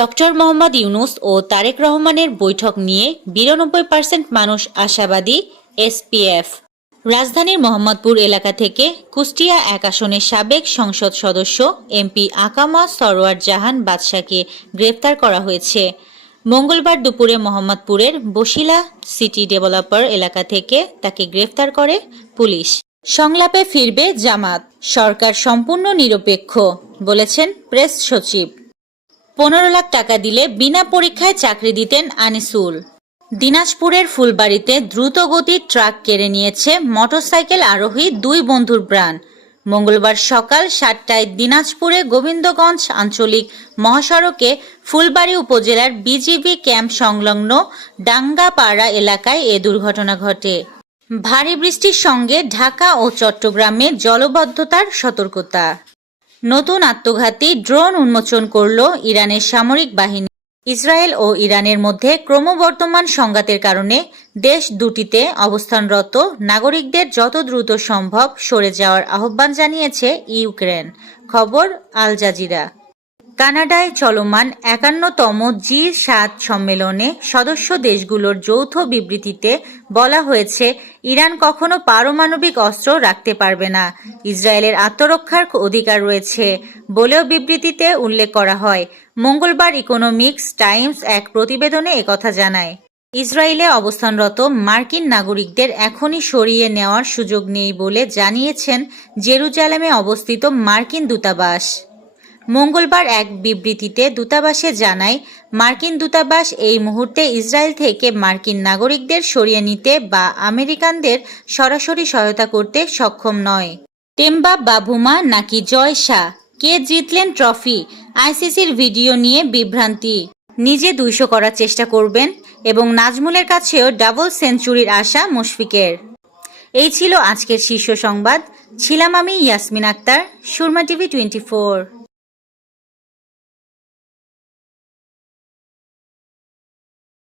Doctor Mohammad Yunus ও তারেক রহমানের বৈঠক নিয়ে ৯২% মানুষ আশাবাদী। এসপিএফ রাজধানীর মোহাম্মদপুর এলাকা থেকে কুষ্টিয়া ১ আসনের সাবেক সংসদ সদস্য এমপি আকামা সরওয়ার জাহান বাদশাকে গ্রেফতার করা হয়েছে। মঙ্গলবার দুপুরে মোহাম্মদপুরের বসিলা সিটি ডেভেলপার এলাকা থেকে তাকে গ্রেফতার করে পুলিশ। সংলাপে ফিরবে জামাত, সরকার সম্পূর্ণ নিরপেক্ষ, বলেছেন প্রেস সচিব। ১৫ লাখ টাকা দিলে বিনা পরীক্ষায় চাকরি দিতেন আনিসুল। দিনাজপুরের ফুলবাড়ীতে দ্রুতগতির ট্রাক কেড়ে নিয়েছে মোটরসাইকেল আরোহী ২ বন্ধুর প্রাণ। মঙ্গলবার সকাল ৭টায় দিনাজপুরে গোবিন্দগঞ্জ আঞ্চলিক মহাসড়কে ফুলবাড়ী উপজেলার বিজিবি ক্যাম্প সংলগ্ন ডাঙ্গাপাড়া এলাকায় এ দুর্ঘটনা ঘটে। ভারী বৃষ্টির সঙ্গে ঢাকা ও চট্টগ্রামে জলবদ্ধতার সতর্কতা। নতুন আত্মঘাতী ড্রোন উন্মোচন করল ইরানের সামরিক বাহিনী। ইসরায়েল ও ইরানের মধ্যে ক্রমবর্ধমান সংঘাতের কারণে দেশ দুটিতে অবস্থানরত নাগরিকদের যত দ্রুত সম্ভব সরে যাওয়ার আহ্বান জানিয়েছে ইউক্রেন। খবর আল জাজিরা। কানাডায় চলমান ৫১তম জি৭ সম্মেলনে সদস্য দেশগুলোর যৌথ বিবৃতিতে বলা হয়েছে, ইরান কখনো পারমাণবিক অস্ত্র রাখতে পারবে না, ইসরায়েলের আত্মরক্ষার অধিকার রয়েছে বলেও বিবৃতিতে উল্লেখ করা হয়। মঙ্গলবার ইকোনমিক্স টাইমস এক প্রতিবেদনে একথা জানায়। ইসরায়েলে অবস্থানরত মার্কিন নাগরিকদের এখনই সরিয়ে নেওয়ার সুযোগ নেই বলে জানিয়েছেন জেরুজালেমে অবস্থিত মার্কিন দূতাবাস। মঙ্গলবার এক বিবৃতিতে দূতাবাসে জানায়, মার্কিন দূতাবাস এই মুহূর্তে ইসরায়েল থেকে মার্কিন নাগরিকদের সরিয়ে নিতে বা আমেরিকানদের সরাসরি সহায়তা করতে সক্ষম নয়। টেম্বা বাভুমা নাকি জয় শাহ, কে জিতলেন ট্রফি? আইসিসির ভিডিও নিয়ে বিভ্রান্তি। নিজে ২০০ করার চেষ্টা করবেন এবং নাজমুলের কাছেও ডাবল সেঞ্চুরির আশা মুশফিকের। এই ছিল আজকের শীর্ষ সংবাদ। ছিলাম আমি ইয়াসমিন আক্তার, সুরমা টিভি 24।